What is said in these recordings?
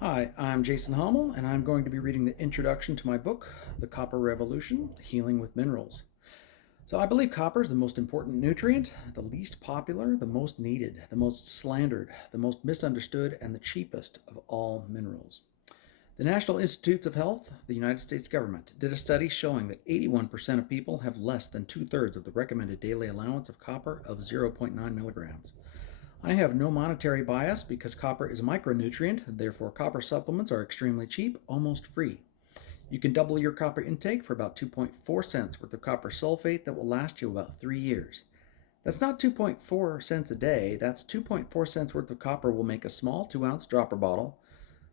Hi, I'm Jason Hommel, and I'm going to be reading the introduction to my book, The Copper Revolution, Healing with Minerals. So I believe copper is the most important nutrient, the least popular, the most needed, the most slandered, the most misunderstood, and the cheapest of all minerals. The National Institutes of Health, the United States government, did a study showing that 81% of people have less than two-thirds of the recommended daily allowance of copper of zero point 0.9 milligrams. I have no monetary bias because copper is a micronutrient, therefore, copper supplements are extremely cheap, almost free. You can double your copper intake for about 2.4 cents worth of copper sulfate that will last you about 3 years. That's not 2.4 cents a day, that's 2.4 cents worth of copper will make a small 2-ounce dropper bottle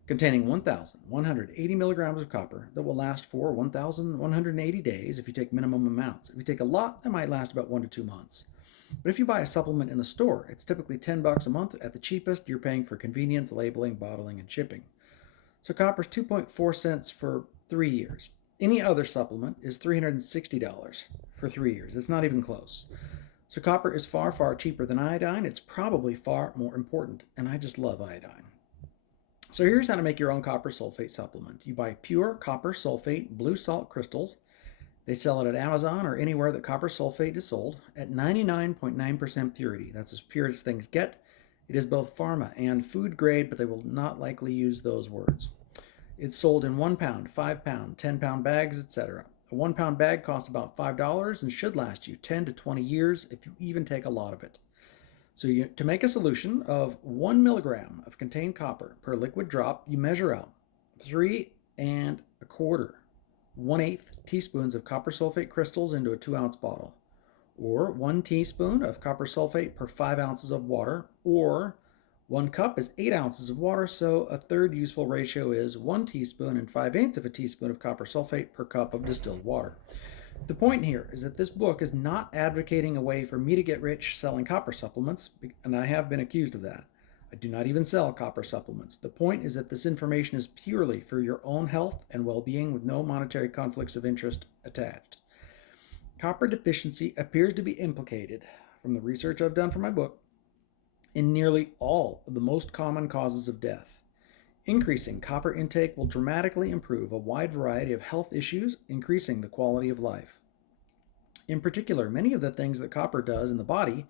containing 1,180 milligrams of copper that will last for 1,180 days if you take minimum amounts. If you take a lot, that might last about 1 to 2 months. But if you buy a supplement in the store, it's typically $10 a month. At the cheapest, you're paying for convenience, labeling, bottling, and shipping. So copper's 2.4 cents for 3 years. Any other supplement is $360 for 3 years. It's not even close. So copper is far, far cheaper than iodine. It's probably far more important, and I just love iodine. So here's how to make your own copper sulfate supplement. You buy pure copper sulfate blue salt crystals. They sell it at Amazon or anywhere that copper sulfate is sold at 99.9% purity. That's as pure as things get. It is both pharma and food grade, but they will not likely use those words. It's sold in 1 pound, 5 pound, 10-pound bags, etc. A 1-pound bag costs about $5 and should last you 10 to 20 years if you even take a lot of it. So to make a solution of 1 milligram of contained copper per liquid drop, you measure out 3¼ teaspoons of copper sulfate crystals into a 2-ounce bottle, or 1 teaspoon of copper sulfate per 5 ounces of water, or 1 cup is 8 ounces of water, so a third useful ratio is 1 teaspoon and 5/8 of a teaspoon of copper sulfate per cup of distilled water. The point here is that this book is not advocating a way for me to get rich selling copper supplements, and I have been accused of that. I do not even sell copper supplements. The point is that this information is purely for your own health and well-being with no monetary conflicts of interest attached. Copper deficiency appears to be implicated, from the research I've done for my book, in nearly all of the most common causes of death. Increasing copper intake will dramatically improve a wide variety of health issues, increasing the quality of life. In particular, many of the things that copper does in the body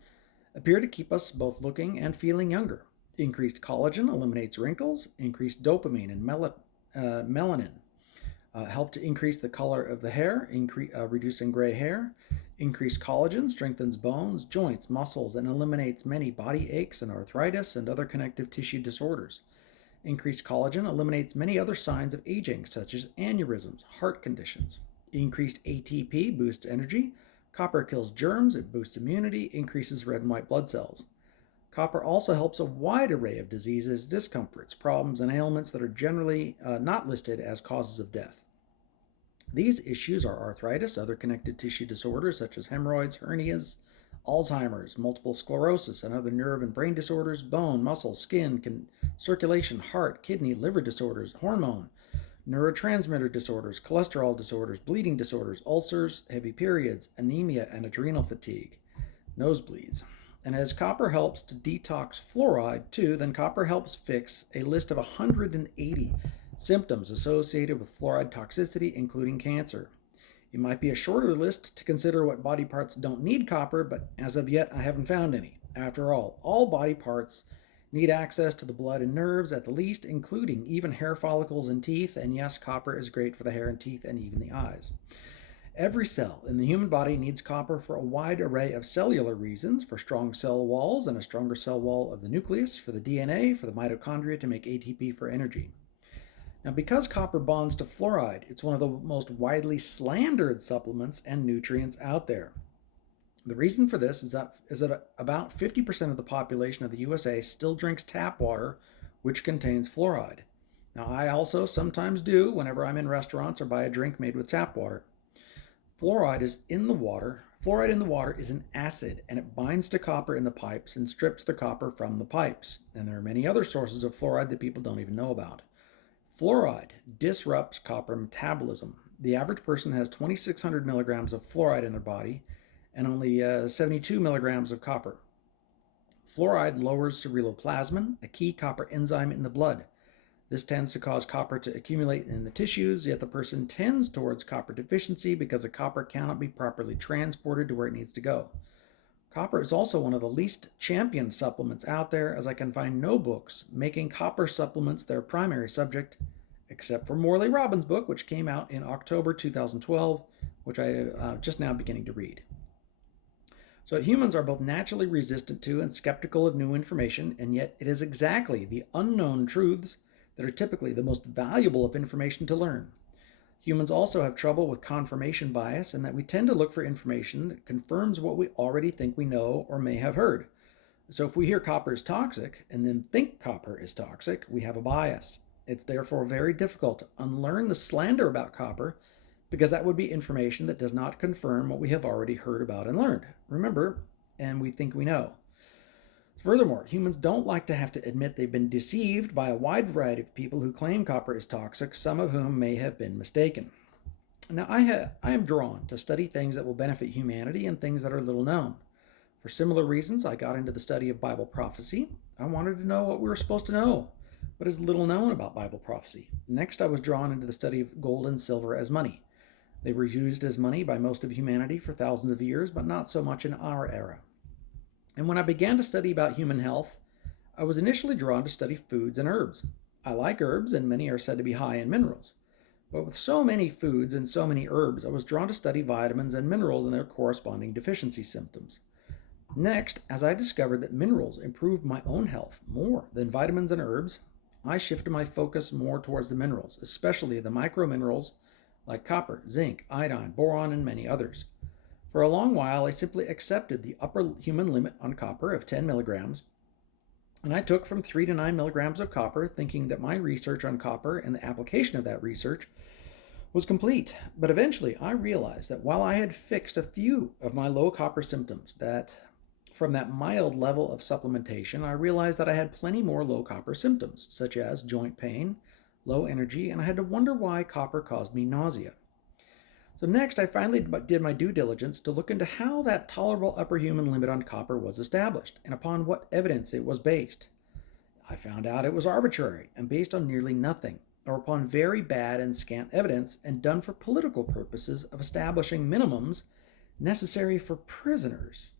appear to keep us both looking and feeling younger. Increased collagen eliminates wrinkles. Increased dopamine and melanin help to increase the color of the hair, reducing gray hair. Increased collagen strengthens bones, joints, muscles, and eliminates many body aches and arthritis and other connective tissue disorders. Increased collagen eliminates many other signs of aging, such as aneurysms, heart conditions. Increased ATP boosts energy. Copper kills germs, it boosts immunity, increases red and white blood cells. Copper also helps a wide array of diseases, discomforts, problems, and ailments that are generally not listed as causes of death. These issues are arthritis, other connective tissue disorders such as hemorrhoids, hernias, Alzheimer's, multiple sclerosis, and other nerve and brain disorders, bone, muscle, skin, circulation, heart, kidney, liver disorders, hormone, neurotransmitter disorders, cholesterol disorders, bleeding disorders, ulcers, heavy periods, anemia, and adrenal fatigue, nosebleeds. And as copper helps to detox fluoride too, then copper helps fix a list of 180 symptoms associated with fluoride toxicity, including cancer. It might be a shorter list to consider what body parts don't need copper, but as of yet, I haven't found any. After all body parts need access to the blood and nerves at the least, including even hair follicles and teeth, and yes, copper is great for the hair and teeth and even the eyes. Every cell in the human body needs copper for a wide array of cellular reasons, for strong cell walls and a stronger cell wall of the nucleus, for the DNA, for the mitochondria to make ATP for energy. Now, because copper bonds to fluoride, it's one of the most widely slandered supplements and nutrients out there. The reason for this is that about 50% of the population of the USA still drinks tap water, which contains fluoride. Now, I also sometimes do whenever I'm in restaurants or buy a drink made with tap water. Fluoride in the water is an acid, and it binds to copper in the pipes and strips the copper from the pipes. And there are many other sources of fluoride that people don't even know about. Fluoride disrupts copper metabolism. The average person has 2,600 milligrams of fluoride in their body and only 72 milligrams of copper. Fluoride lowers ceruloplasmin, a key copper enzyme in the blood. This tends to cause copper to accumulate in the tissues, yet the person tends towards copper deficiency because the copper cannot be properly transported to where it needs to go. Copper is also one of the least championed supplements out there, as I can find no books making copper supplements their primary subject, except for Morley Robbins' book, which came out in October 2012, which I just now beginning to read. So humans are both naturally resistant to and skeptical of new information, and yet it is exactly the unknown truths that are typically the most valuable of information to learn. Humans also have trouble with confirmation bias, in that we tend to look for information that confirms what we already think we know or may have heard. So if we hear copper is toxic and then think copper is toxic, we have a bias. It's therefore very difficult to unlearn the slander about copper, because that would be information that does not confirm what we have already heard about and learned. Remember, and we think we know. Furthermore, humans don't like to have to admit they've been deceived by a wide variety of people who claim copper is toxic, some of whom may have been mistaken. Now, I am drawn to study things that will benefit humanity and things that are little known. For similar reasons, I got into the study of Bible prophecy. I wanted to know what we were supposed to know, but is little known about Bible prophecy. Next, I was drawn into the study of gold and silver as money. They were used as money by most of humanity for thousands of years, but not so much in our era. And when I began to study about human health, I was initially drawn to study foods and herbs. I like herbs, and many are said to be high in minerals. But with so many foods and so many herbs, I was drawn to study vitamins and minerals and their corresponding deficiency symptoms. Next, as I discovered that minerals improved my own health more than vitamins and herbs, I shifted my focus more towards the minerals, especially the microminerals like copper, zinc, iodine, boron, and many others. For a long while, I simply accepted the upper human limit on copper of 10 milligrams, and I took from 3 to 9 milligrams of copper, thinking that my research on copper and the application of that research was complete. But eventually, I realized that while I had fixed a few of my low copper symptoms, that from that mild level of supplementation, I realized that I had plenty more low copper symptoms, such as joint pain, low energy, and I had to wonder why copper caused me nausea. So next, I finally did my due diligence to look into how that tolerable upper human limit on copper was established and upon what evidence it was based. I found out it was arbitrary and based on nearly nothing, or upon very bad and scant evidence, and done for political purposes of establishing minimums necessary for prisoners.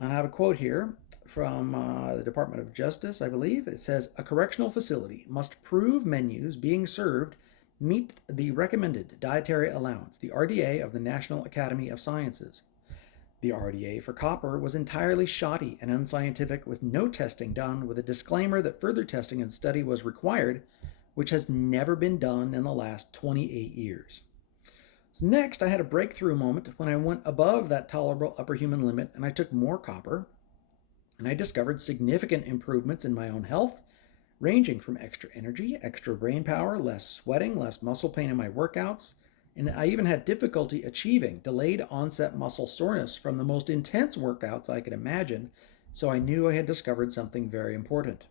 And I have a quote here from the Department of Justice, I believe. It says, "A correctional facility must prove menus being served meet the recommended dietary allowance, the RDA of the National Academy of Sciences." The RDA for copper was entirely shoddy and unscientific, with no testing done, with a disclaimer that further testing and study was required, which has never been done in the last 28 years. So next, I had a breakthrough moment when I went above that tolerable upper human limit and I took more copper, and I discovered significant improvements in my own health, ranging from extra energy, extra brain power, less sweating, less muscle pain in my workouts, and I even had difficulty achieving delayed onset muscle soreness from the most intense workouts I could imagine, so I knew I had discovered something very important.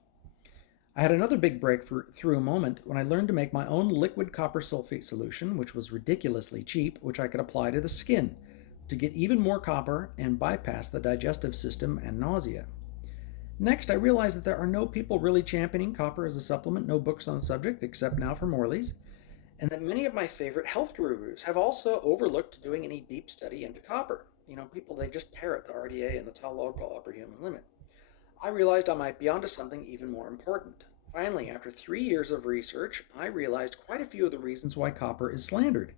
I had another big breakthrough moment when I learned to make my own liquid copper sulfate solution, which was ridiculously cheap, which I could apply to the skin to get even more copper and bypass the digestive system and nausea. Next, I realized that there are no people really championing copper as a supplement, no books on the subject, except now for Morley's, and that many of my favorite health gurus have also overlooked doing any deep study into copper. People, they just parrot the RDA and the tolerable upper human limit. I realized I might be onto something even more important. Finally, after 3 years of research, I realized quite a few of the reasons why copper is slandered,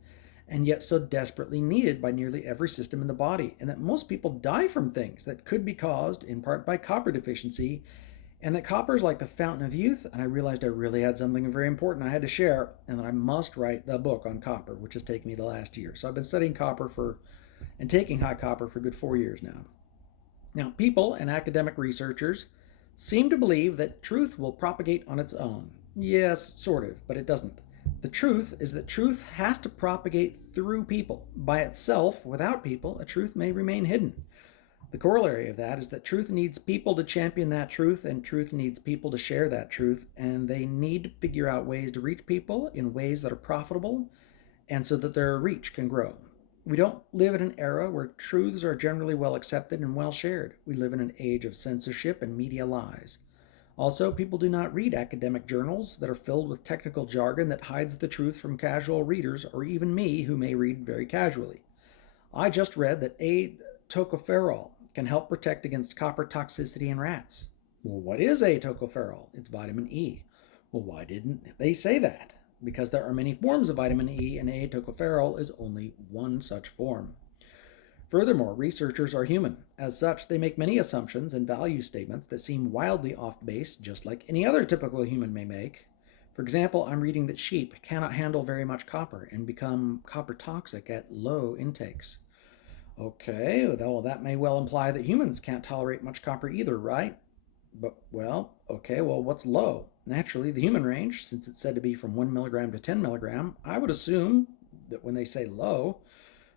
and yet so desperately needed by nearly every system in the body, and that most people die from things that could be caused in part by copper deficiency, and that copper is like the fountain of youth. And I realized I really had something very important I had to share, and that I must write the book on copper, which has taken me the last year. So I've been studying copper and taking high copper for a good 4 years now. Now, people and academic researchers seem to believe that truth will propagate on its own. Yes, sort of, but it doesn't. The truth is that truth has to propagate through people. By itself, without people, a truth may remain hidden. The corollary of that is that truth needs people to champion that truth, and truth needs people to share that truth, and they need to figure out ways to reach people in ways that are profitable and so that their reach can grow. We don't live in an era where truths are generally well accepted and well shared. We live in an age of censorship and media lies. Also, people do not read academic journals that are filled with technical jargon that hides the truth from casual readers or even me who may read very casually. I just read that tocopherol can help protect against copper toxicity in rats. Well, what is tocopherol? It's vitamin E. Well, why didn't they say that? Because there are many forms of vitamin E, and tocopherol is only one such form. Furthermore, researchers are human. As such, they make many assumptions and value statements that seem wildly off base, just like any other typical human may make. For example, I'm reading that sheep cannot handle very much copper and become copper toxic at low intakes. Okay, well, that may well imply that humans can't tolerate much copper either, right? But, what's low? Naturally, the human range, since it's said to be from 1 milligram to 10 milligram, I would assume that when they say low,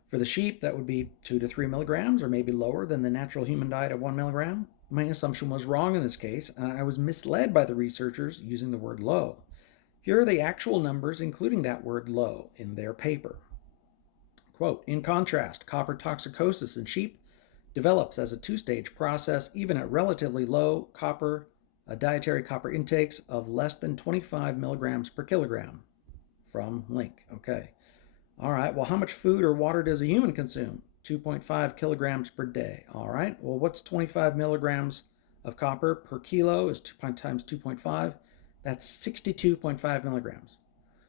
for the sheep, that would be 2 to 3 milligrams, or maybe lower than the natural human diet of 1 milligram. My assumption was wrong in this case, and I was misled by the researchers using the word low. Here are the actual numbers, including that word low, in their paper. Quote, in contrast, copper toxicosis in sheep develops as a two-stage process even at relatively low dietary copper intakes of less than 25 milligrams per kilogram. From link. Okay. All right. Well, how much food or water does a human consume? 2.5 kilograms per day. All right. Well, what's 25 milligrams of copper per kilo is 2 times 2.5? That's 62.5 milligrams.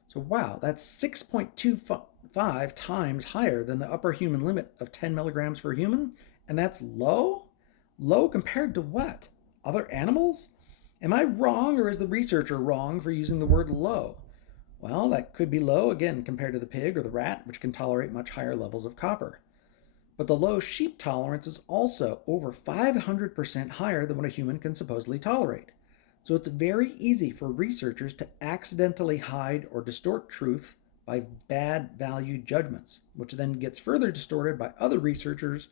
So, wow, that's 6.25 times higher than the upper human limit of 10 milligrams for a human. And that's low? Low compared to what? Other animals? Am I wrong, or is the researcher wrong for using the word low? Well, that could be low, again, compared to the pig or the rat, which can tolerate much higher levels of copper. But the low sheep tolerance is also over 500% higher than what a human can supposedly tolerate. So it's very easy for researchers to accidentally hide or distort truth by bad value judgments, which then gets further distorted by other researchers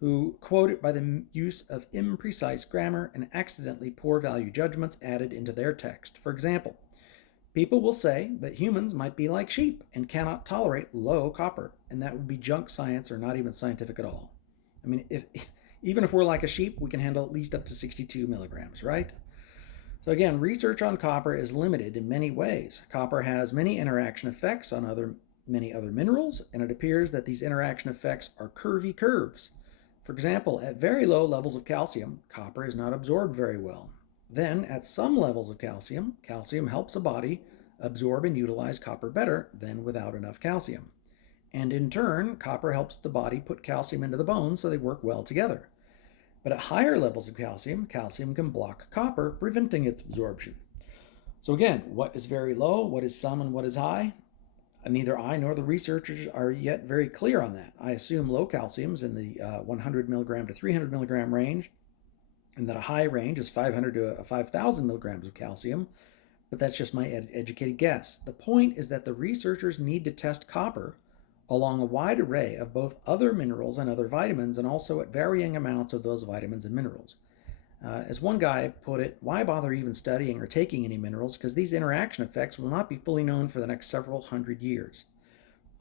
who quote it by the use of imprecise grammar and accidentally poor value judgments added into their text. For example, people will say that humans might be like sheep and cannot tolerate low copper, and that would be junk science or not even scientific at all. I mean, even if we're like a sheep, we can handle at least up to 62 milligrams, right? So again, research on copper is limited in many ways. Copper has many interaction effects on many other minerals, and it appears that these interaction effects are curvy curves. For example, at very low levels of calcium, copper is not absorbed very well. Then, at some levels of calcium, calcium helps a body absorb and utilize copper better than without enough calcium. And in turn, copper helps the body put calcium into the bones so they work well together. But at higher levels of calcium, calcium can block copper, preventing its absorption. So again, what is very low, what is some, and what is high? Neither I nor the researchers are yet very clear on that. I assume low calcium is in the 100 milligram to 300 milligram range, and that a high range is 500 to 5,000 milligrams of calcium, but that's just my educated guess. The point is that the researchers need to test copper along a wide array of both other minerals and other vitamins, and also at varying amounts of those vitamins and minerals. As one guy put it, why bother even studying or taking any minerals, because these interaction effects will not be fully known for the next several hundred years.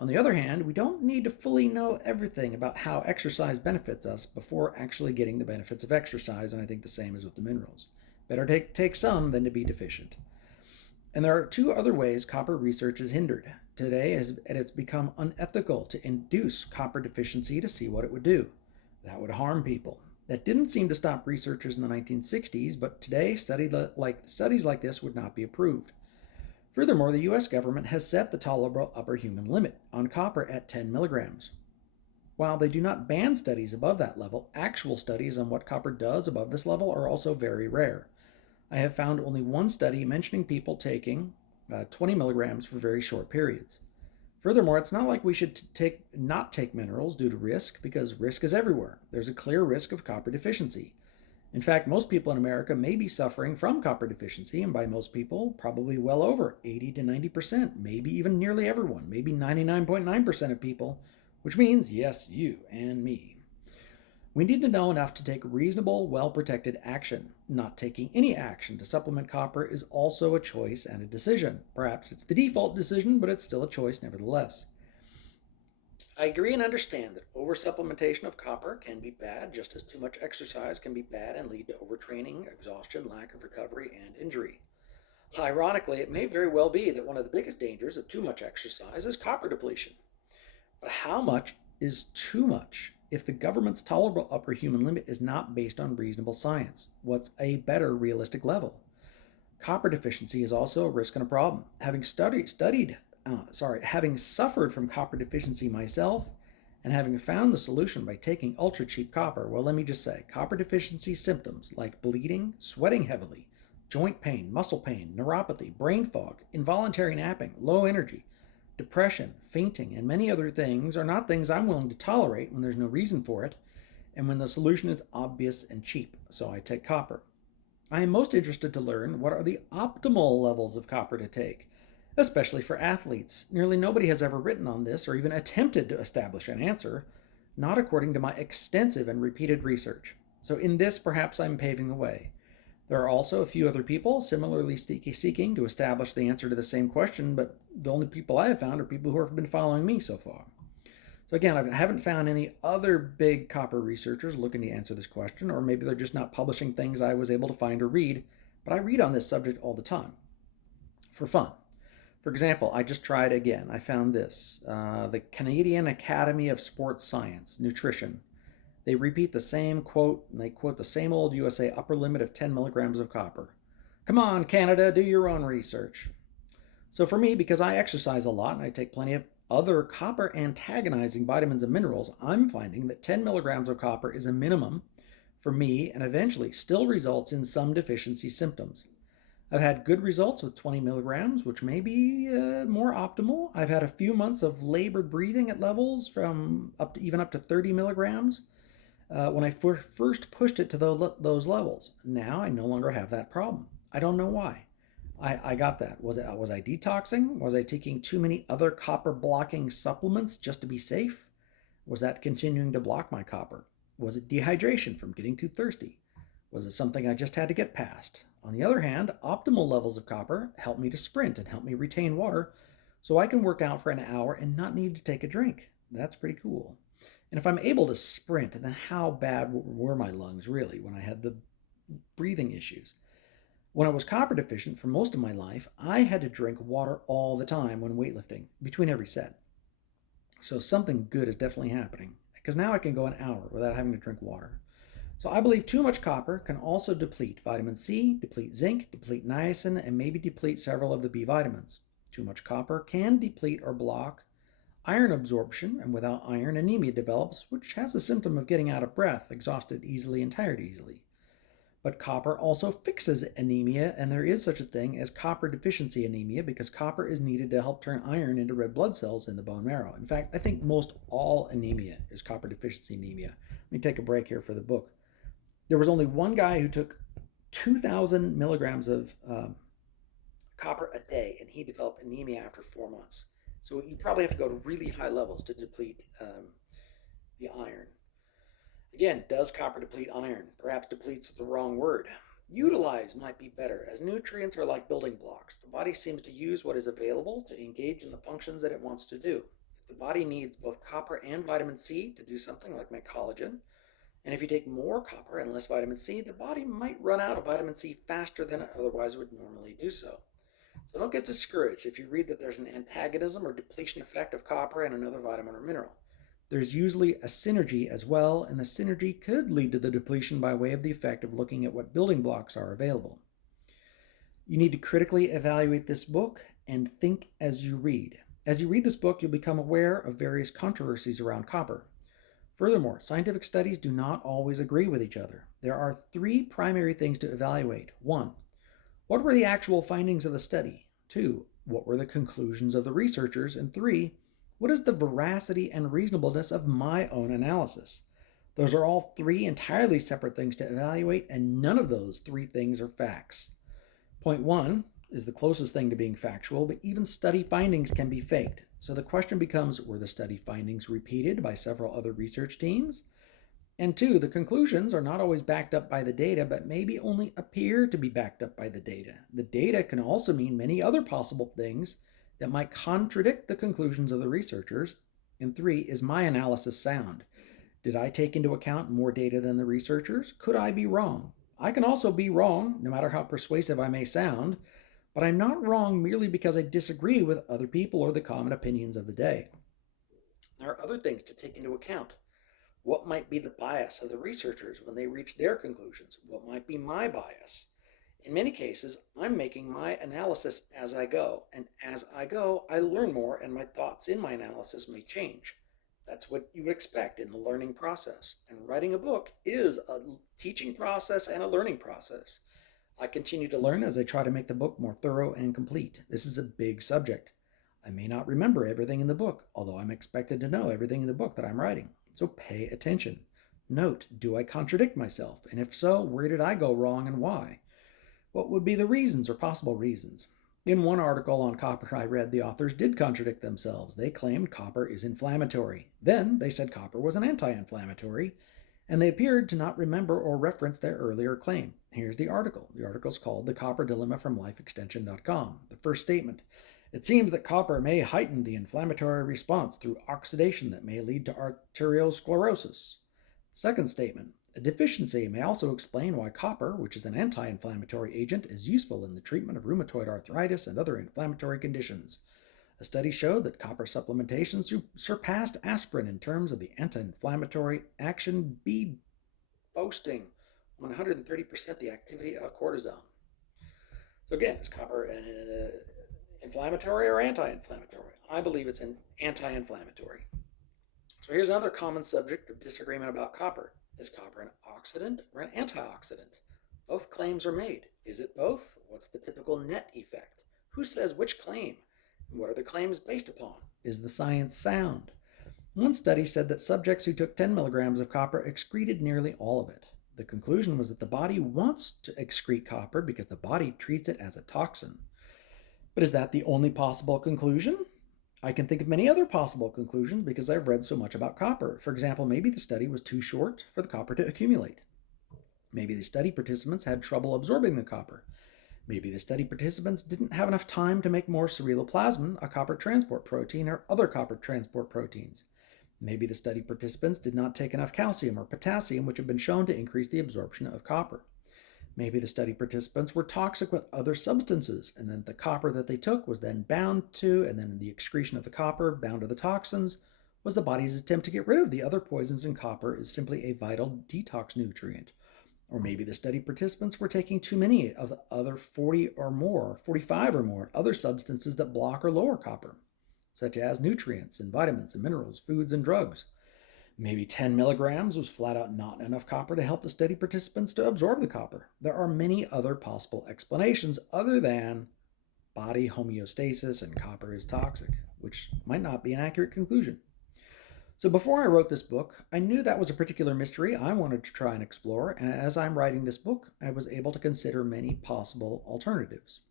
On the other hand, we don't need to fully know everything about how exercise benefits us before actually getting the benefits of exercise, and I think the same is with the minerals. Better take some than to be deficient. And there are two other ways copper research is hindered. Today, it's become unethical to induce copper deficiency to see what it would do. That would harm people. That didn't seem to stop researchers in the 1960s, but today studies like this would not be approved. Furthermore, the US government has set the tolerable upper human limit on copper at 10 milligrams. While they do not ban studies above that level, actual studies on what copper does above this level are also very rare. I have found only one study mentioning people taking 20 milligrams for very short periods. Furthermore, it's not like we should not take minerals due to risk, because risk is everywhere. There's a clear risk of copper deficiency. In fact, most people in America may be suffering from copper deficiency, and by most people, probably well over 80 to 90%, maybe even nearly everyone, maybe 99.9% of people, which means, yes, you and me. We need to know enough to take reasonable, well-protected action. Not taking any action to supplement copper is also a choice and a decision. Perhaps it's the default decision, but it's still a choice nevertheless. I agree and understand that oversupplementation of copper can be bad, just as too much exercise can be bad and lead to overtraining, exhaustion, lack of recovery, and injury. Ironically, it may very well be that one of the biggest dangers of too much exercise is copper depletion. But how much is too much if the government's tolerable upper human limit is not based on reasonable science? What's a better realistic level? Copper deficiency is also a risk and a problem. Having suffered from copper deficiency myself, and having found the solution by taking ultra cheap copper, well, let me just say, copper deficiency symptoms like bleeding, sweating heavily, joint pain, muscle pain, neuropathy, brain fog, involuntary napping, low energy, depression, fainting, and many other things are not things I'm willing to tolerate when there's no reason for it, and when the solution is obvious and cheap. So I take copper. I am most interested to learn what are the optimal levels of copper to take, especially for athletes. Nearly nobody has ever written on this or even attempted to establish an answer, not according to my extensive and repeated research. So, in this, perhaps I'm paving the way. There are also a few other people similarly seeking to establish the answer to the same question, but the only people I have found are people who have been following me so far. So again, I haven't found any other big copper researchers looking to answer this question, or maybe they're just not publishing things I was able to find or read, but I read on this subject all the time for fun. For example, I just tried again. I found this the Canadian Academy of Sports Science, Nutrition. They repeat the same quote, and they quote the same old USA upper limit of 10 milligrams of copper. Come on, Canada, do your own research. So for me, because I exercise a lot and I take plenty of other copper antagonizing vitamins and minerals, I'm finding that 10 milligrams of copper is a minimum for me and eventually still results in some deficiency symptoms. I've had good results with 20 milligrams, which may be more optimal. I've had a few months of labored breathing at levels from up to 30 milligrams when I first pushed it to those levels. Now I no longer have that problem. I don't know why. I got that. Was I detoxing? Was I taking too many other copper blocking supplements just to be safe? Was that continuing to block my copper? Was it dehydration from getting too thirsty? Was it something I just had to get past? On the other hand, optimal levels of copper help me to sprint and help me retain water so I can work out for an hour and not need to take a drink. That's pretty cool. And if I'm able to sprint, then how bad were my lungs really when I had the breathing issues? When I was copper deficient for most of my life, I had to drink water all the time when weightlifting, between every set. So something good is definitely happening, because now I can go an hour without having to drink water. So I believe too much copper can also deplete vitamin C, deplete zinc, deplete niacin, and maybe deplete several of the B vitamins. Too much copper can deplete or block iron absorption, and without iron, anemia develops, which has a symptom of getting out of breath, exhausted easily, and tired easily. But copper also fixes anemia, and there is such a thing as copper deficiency anemia because copper is needed to help turn iron into red blood cells in the bone marrow. In fact, I think most all anemia is copper deficiency anemia. Let me take a break here for the book. There was only one guy who took 2,000 milligrams of copper a day, and he developed anemia after 4 months. So you probably have to go to really high levels to deplete the iron. Again, does copper deplete iron? Perhaps depletes the wrong word. Utilize might be better, as nutrients are like building blocks. The body seems to use what is available to engage in the functions that it wants to do. If the body needs both copper and vitamin C to do something like make collagen, and if you take more copper and less vitamin C, the body might run out of vitamin C faster than it otherwise would normally do so. So don't get discouraged if you read that there's an antagonism or depletion effect of copper and another vitamin or mineral. There's usually a synergy as well, and the synergy could lead to the depletion by way of the effect of looking at what building blocks are available. You need to critically evaluate this book and think as you read. As you read this book, you'll become aware of various controversies around copper. Furthermore, scientific studies do not always agree with each other. There are three primary things to evaluate. 1. What were the actual findings of the study? 2. What were the conclusions of the researchers? And 3. What is the veracity and reasonableness of my own analysis? Those are all three entirely separate things to evaluate, and none of those three things are facts. Point 1 is the closest thing to being factual, but even study findings can be faked. So the question becomes, were the study findings repeated by several other research teams? And 2, the conclusions are not always backed up by the data, but maybe only appear to be backed up by the data. The data can also mean many other possible things that might contradict the conclusions of the researchers, And 3, is my analysis sound? Did I take into account more data than the researchers? Could I be wrong? I can also be wrong, no matter how persuasive I may sound, but I'm not wrong merely because I disagree with other people or the common opinions of the day. There are other things to take into account. What might be the bias of the researchers when they reach their conclusions? What might be my bias? In many cases, I'm making my analysis as I go, and as I go, I learn more and my thoughts in my analysis may change. That's what you would expect in the learning process. And writing a book is a teaching process and a learning process. I continue to learn as I try to make the book more thorough and complete. This is a big subject. I may not remember everything in the book, although I'm expected to know everything in the book that I'm writing. So pay attention. Note, do I contradict myself? And if so, where did I go wrong and why? What would be the reasons or possible reasons? In one article on copper I read, the authors did contradict themselves. They claimed copper is inflammatory. Then they said copper was an anti-inflammatory, and they appeared to not remember or reference their earlier claim. Here's the article. The article is called The Copper Dilemma from lifeextension.com. The first statement: it seems that copper may heighten the inflammatory response through oxidation that may lead to arteriosclerosis. Second statement: a deficiency may also explain why copper, which is an anti-inflammatory agent, is useful in the treatment of rheumatoid arthritis and other inflammatory conditions. A study showed that copper supplementation surpassed aspirin in terms of the anti-inflammatory action, boasting 130% the activity of cortisone. So again, is copper an inflammatory or anti-inflammatory? I believe it's an anti-inflammatory. So here's another common subject of disagreement about copper. Is copper an oxidant or an antioxidant? Both claims are made. Is it both? What's the typical net effect? Who says which claim? And what are the claims based upon? Is the science sound? One study said that subjects who took 10 milligrams of copper excreted nearly all of it. The conclusion was that the body wants to excrete copper because the body treats it as a toxin. But is that the only possible conclusion? I can think of many other possible conclusions because I've read so much about copper. For example, maybe the study was too short for the copper to accumulate. Maybe the study participants had trouble absorbing the copper. Maybe the study participants didn't have enough time to make more ceruloplasmin, a copper transport protein, or other copper transport proteins. Maybe the study participants did not take enough calcium or potassium, which have been shown to increase the absorption of copper. Maybe the study participants were toxic with other substances, and then the copper that they took was then bound to, and then the excretion of the copper bound to the toxins was the body's attempt to get rid of the other poisons, and copper is simply a vital detox nutrient. Or maybe the study participants were taking too many of the other 40 or more, 45 or more other substances that block or lower copper, such as nutrients and vitamins and minerals, foods and drugs. Maybe 10 milligrams was flat out not enough copper to help the study participants to absorb the copper. There are many other possible explanations other than body homeostasis and copper is toxic, which might not be an accurate conclusion. So before I wrote this book, I knew that was a particular mystery I wanted to try and explore, and as I'm writing this book, I was able to consider many possible alternatives.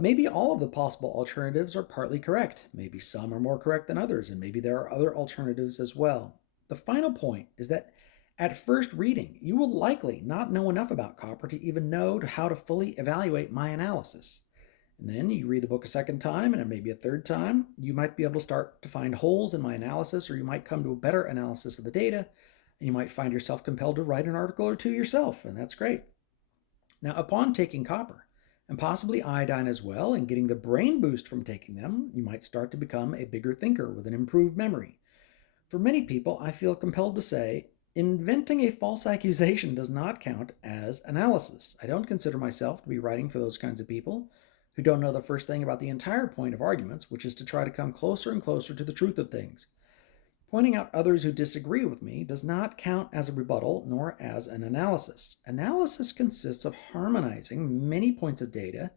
Maybe all of the possible alternatives are partly correct. Maybe some are more correct than others, and maybe there are other alternatives as well. The final point is that at first reading, you will likely not know enough about copper to even know how to fully evaluate my analysis. And then you read the book a second time and maybe a third time, you might be able to start to find holes in my analysis, or you might come to a better analysis of the data, and you might find yourself compelled to write an article or two yourself, and that's great. Now, upon taking copper, and possibly iodine as well, and getting the brain boost from taking them, you might start to become a bigger thinker with an improved memory. For many people, I feel compelled to say, inventing a false accusation does not count as analysis. I don't consider myself to be writing for those kinds of people who don't know the first thing about the entire point of arguments, which is to try to come closer and closer to the truth of things. Pointing out others who disagree with me does not count as a rebuttal nor as an analysis. Analysis consists of harmonizing many points of data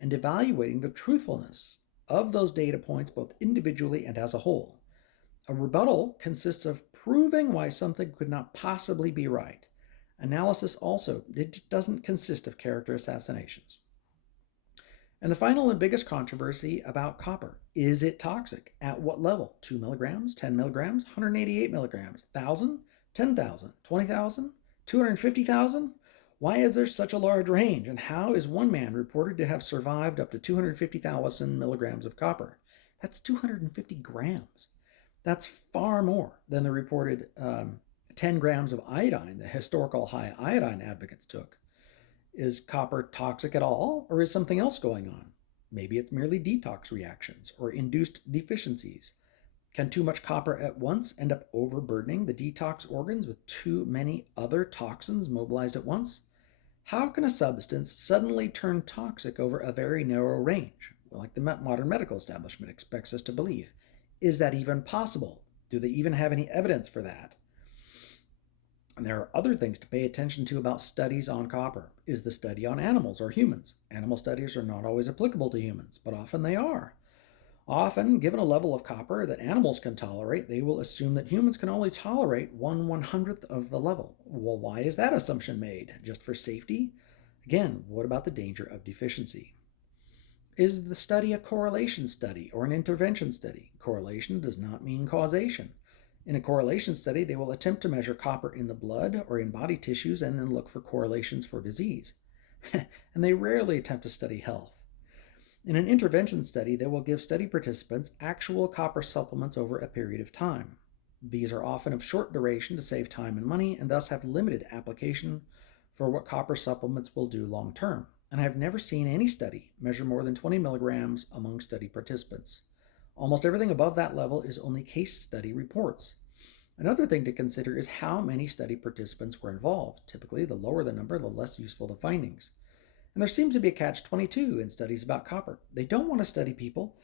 and evaluating the truthfulness of those data points both individually and as a whole. A rebuttal consists of proving why something could not possibly be right. Analysis also doesn't consist of character assassinations. And the final and biggest controversy about copper: is it toxic? At what level? 2 milligrams, 10 milligrams, 188 milligrams, 1,000, 10,000, 20,000, 250,000? Why is there such a large range? And how is one man reported to have survived up to 250,000 milligrams of copper? That's 250 grams. That's far more than the reported 10 grams of iodine the historical high iodine advocates took. Is copper toxic at all, or is something else going on? Maybe it's merely detox reactions or induced deficiencies. Can too much copper at once end up overburdening the detox organs with too many other toxins mobilized at once? How can a substance suddenly turn toxic over a very narrow range, like the modern medical establishment expects us to believe? Is that even possible? Do they even have any evidence for that? And there are other things to pay attention to about studies on copper. Is the study on animals or humans? Animal studies are not always applicable to humans, but often they are. Often, given a level of copper that animals can tolerate, they will assume that humans can only tolerate 1/100th of the level. Well, why is that assumption made? Just for safety? Again, what about the danger of deficiency? Is the study a correlation study or an intervention study? Correlation does not mean causation. In a correlation study, they will attempt to measure copper in the blood or in body tissues and then look for correlations for disease. And they rarely attempt to study health. In an intervention study, they will give study participants actual copper supplements over a period of time. These are often of short duration to save time and money and thus have limited application for what copper supplements will do long term. And I have never seen any study measure more than 20 milligrams among study participants. Almost everything above that level is only case study reports. Another thing to consider is how many study participants were involved. Typically, the lower the number, the less useful the findings. And there seems to be a catch-22 in studies about copper. They don't want to study people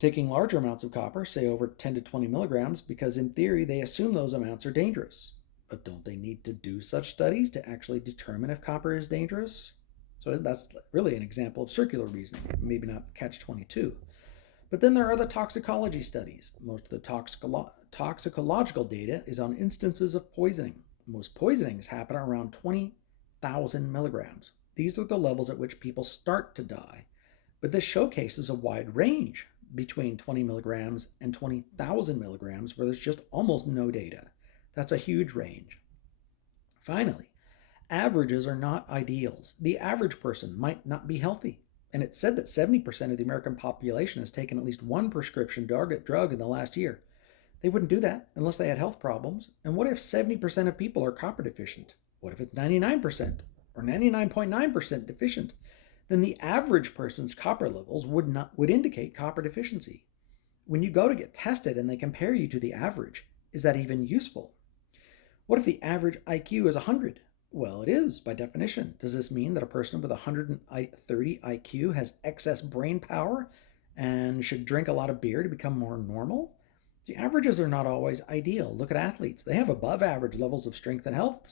taking larger amounts of copper, say over 10 to 20 milligrams, because in theory they assume those amounts are dangerous. But don't they need to do such studies to actually determine if copper is dangerous? So that's really an example of circular reasoning, maybe not catch-22. But then there are the toxicology studies. Most of the toxicological data is on instances of poisoning. Most poisonings happen around 20,000 milligrams. These are the levels at which people start to die. But this showcases a wide range between 20 milligrams and 20,000 milligrams where there's just almost no data. That's a huge range. Finally, averages are not ideals. The average person might not be healthy. And it's said that 70% of the American population has taken at least one prescription drug in the last year. They wouldn't do that unless they had health problems. And what if 70% of people are copper deficient? What if it's 99% or 99.9% deficient? Then the average person's copper levels would indicate copper deficiency. When you go to get tested and they compare you to the average, is that even useful? What if the average IQ is 100? Well, it is by definition. Does this mean that a person with 130 IQ has excess brain power and should drink a lot of beer to become more normal? The averages are not always ideal. Look at athletes. They have above average levels of strength and health,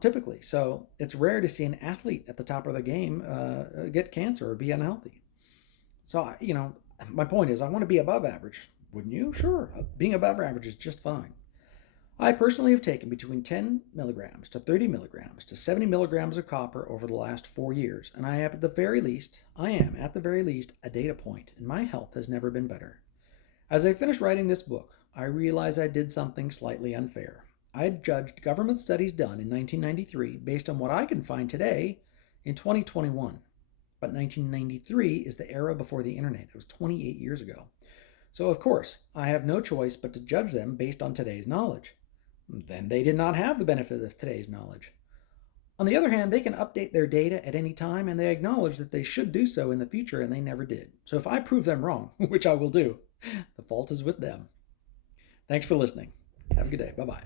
typically. So it's rare to see an athlete at the top of the game get cancer or be unhealthy. So, my point is I want to be above average. Wouldn't you? Sure. Being above average is just fine. I personally have taken between 10 milligrams to 30 milligrams to 70 milligrams of copper over the last 4 years, and I am at the very least a data point, and my health has never been better. As I finished writing this book, I realized I did something slightly unfair. I had judged government studies done in 1993 based on what I can find today in 2021. But 1993 is the era before the internet. It was 28 years ago. So, of course, I have no choice but to judge them based on today's knowledge. Then they did not have the benefit of today's knowledge. On the other hand, they can update their data at any time, and they acknowledge that they should do so in the future, and they never did. So if I prove them wrong, which I will do, the fault is with them. Thanks for listening. Have a good day. Bye-bye.